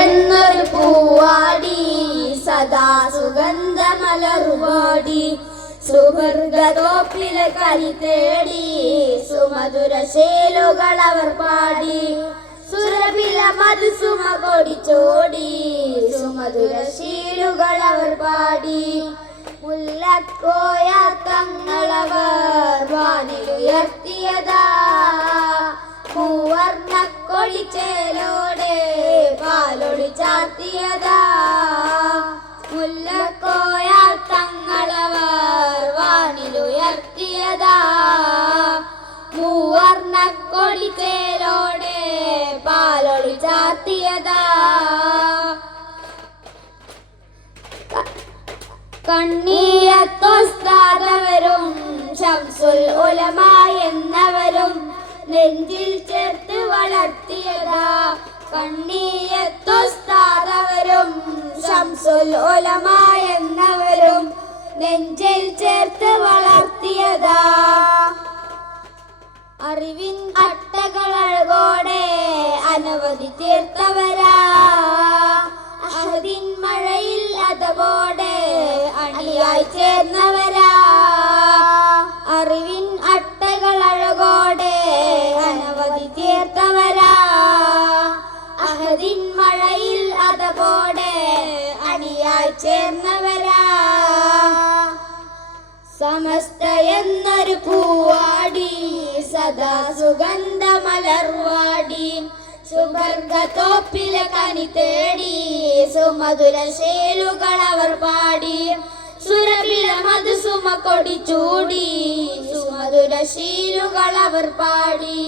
എന്നൊരു പൂവാടി സദാ സുഗന്ധമലർവാടി സുവർഗതോപ്പിലെ കനി തേടി സുമധുര ശേലുകൾ അവർ പാടി സുരഭില മധുസുമ കൊടിച്ചോടി സുമധുര ശീലുകൾ അവർ പാടി മുല്ലക്കോയ തങ്ങളവർ വാനിലുയർത്തിയതാ മൂവർണ്ണ കൊടിച്ചേലോടെ പാലൊളി ചാർത്തിയതാ മുല്ലക്കോയ തങ്ങളവർ വാനിലുയർത്തിയതാ മൂവർണ്ണ കൊടിച്ചേലോടെ പാലൊളി ചാർത്തിയതാ കണ്ണീയത്തോസ്താദവരും ശംസുൽ ഉലമ എന്നവരും നെഞ്ചിൽ ചേർത്ത് വളർത്തിയതാ കണ്ണീയത്തോസ്താദവരും ശംസുൽ ഉലമ എന്നവരും നെഞ്ചിൽ ചേർത്ത് വളർത്തിയതാ അറിവിൻ അട്ടകളഴകോടെ അനവധി തീർത്തവരാ അഹദിൻ മഴയിൽ അതവോടെ അണിയായി ചേർന്നവരാ അറിവിൻ അട്ടകളഴകോടെ അനവധി തീർത്തവരാ അഹദിൻ മഴയിൽ അതവോടെ അണിയായി ചേർന്നവരാ സമസ്ത എന്നൊരു പൂവാടി സദാ സുഗന്ധമലർവാടി സുവർഗതോപ്പിലെ കനി തേടി സുമധുര ശേലുകൾ അവർ പാടി സുരഭില മധുസുമ കൊടിച്ചൂടി സുമധുര ശീലുകൾ അവർ പാടി.